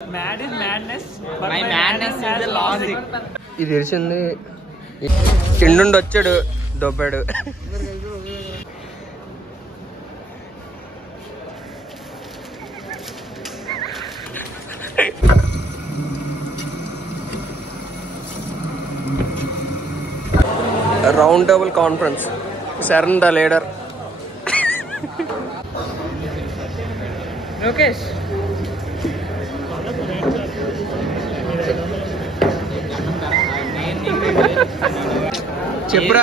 Mad is madness, but my madness is the logic. ఇది తెలిసింది. కిండుండి వచ్చాడు దొబ్బాడు. Round table conference. Sharan the leader. Lokesh చెప్పురా.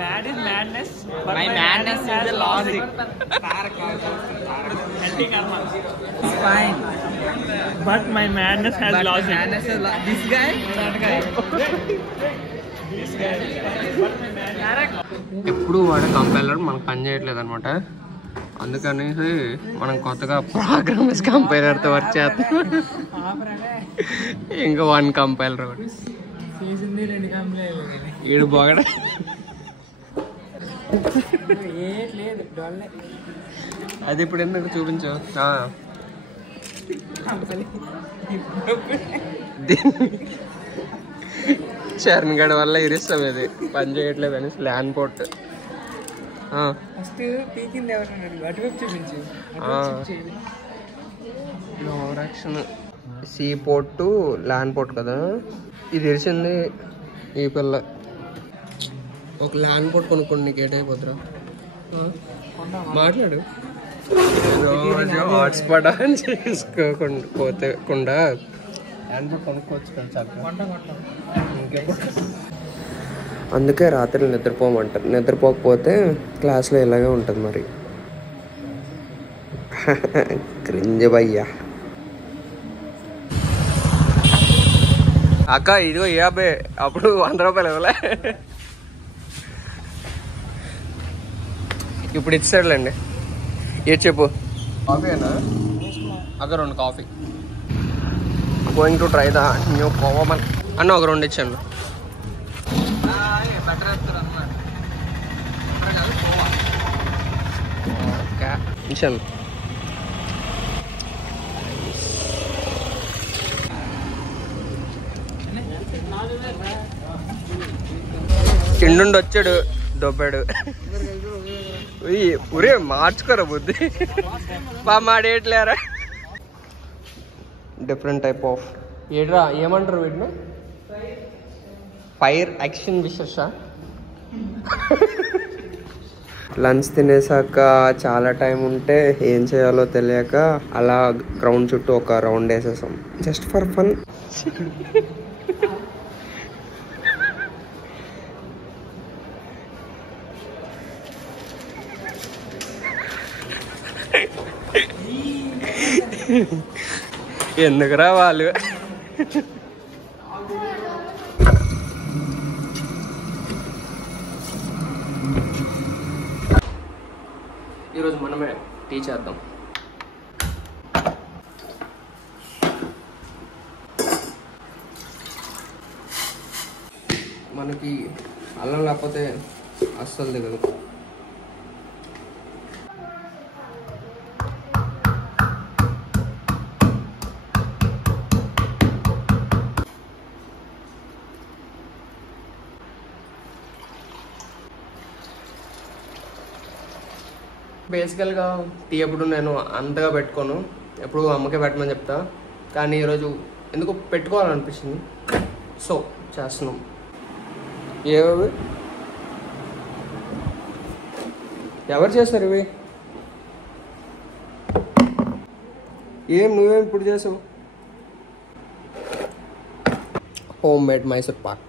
mad is madness, but my madness is the logic. Anti karma. It's fine. But my madness has But logic. madness is this guy, that guy. This guy. But my madness. ఎప్పుడు వాడే compiler మనకు పని చేయట్లేదు అనమాట. అందుకనేసి మనం కొత్తగా programmes కంపైలర్తో work చేస్తాం. ఇంకా వన్ కంపైలర్ ఒకటి ఈడు బాగడ. అది ఇప్పుడు ఎందుకు చూపించు. చరణ్ గడ్ వల్ల ఇరిస్తాం. ఇది పని చేయట్లేదు అని land port. Overaction. See port to land port కదా. ఇది తెలిసింది. ఈ పిల్ల ఒక ల్యాండ్ పోర్ట్ కొనుక్కోండి, నీకు ఏటైపోతురా. మాట్లాడు. రోజు హాట్స్పాట్ అని చేసుకోకుండా పోతేకుండా ల్యాండ్ పోర్ట్ కొనుక్కోవచ్చు కదా చక్కగా. అందుకే రాత్రి నిద్రపోమంటారు. నిద్రపోకపోతే క్లాస్లో ఇలాగే ఉంటుంది మరి. క్రింజ్ భయ్యా. అక్క ఇదిగో 50, అప్పుడు 100 రూపాయలు ఇవ్వలే. ఇప్పుడు ఇచ్చాడులేండి. ఏ చెప్పు. కాఫీనా అక్క? 2 coffee. Going to try the new కోవమన్ అన్న. ఒక 2 ఇచ్చాను. ఇచ్చాను. కిండుండి వచ్చాడు దొబ్బాడు. ఉరే మార్చుకోరా బుద్ధి. మాడేయట్లేరా. డిఫరెంట్ టైప్ ఆఫ్ ఏడ్రా ఏమంటారు వీటిని? Fire action wishes. లంచ్ తినేసాక చాలా టైం ఉంటే ఏం చేయాలో తెలియక అలా గ్రౌండ్ చుట్టూ ఒక రౌండ్ వేసేసాం, జస్ట్ ఫర్ ఫన్. ఎందుకురా వాళ్ళు. ఈరోజు మనమే టీ చేద్దాం. మనకి అల్లం లేకపోతే అస్సలు దిగదు. బేసికల్గా టీ ఎప్పుడు నేను అంతగా పెట్టుకోను, ఎప్పుడు అమ్మకే పెట్టమని చెప్తా. కానీ ఈరోజు ఎందుకు పెట్టుకోవాలనిపించింది, సో చేస్తున్నాం. ఏవి ఎవరు చేస్తారు ఇవి? ఏం నువ్వేం ఇప్పుడు చేసావు? Home made Mysore Pak.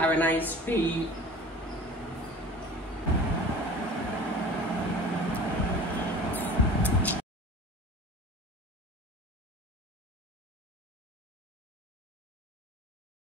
Have a nice tea.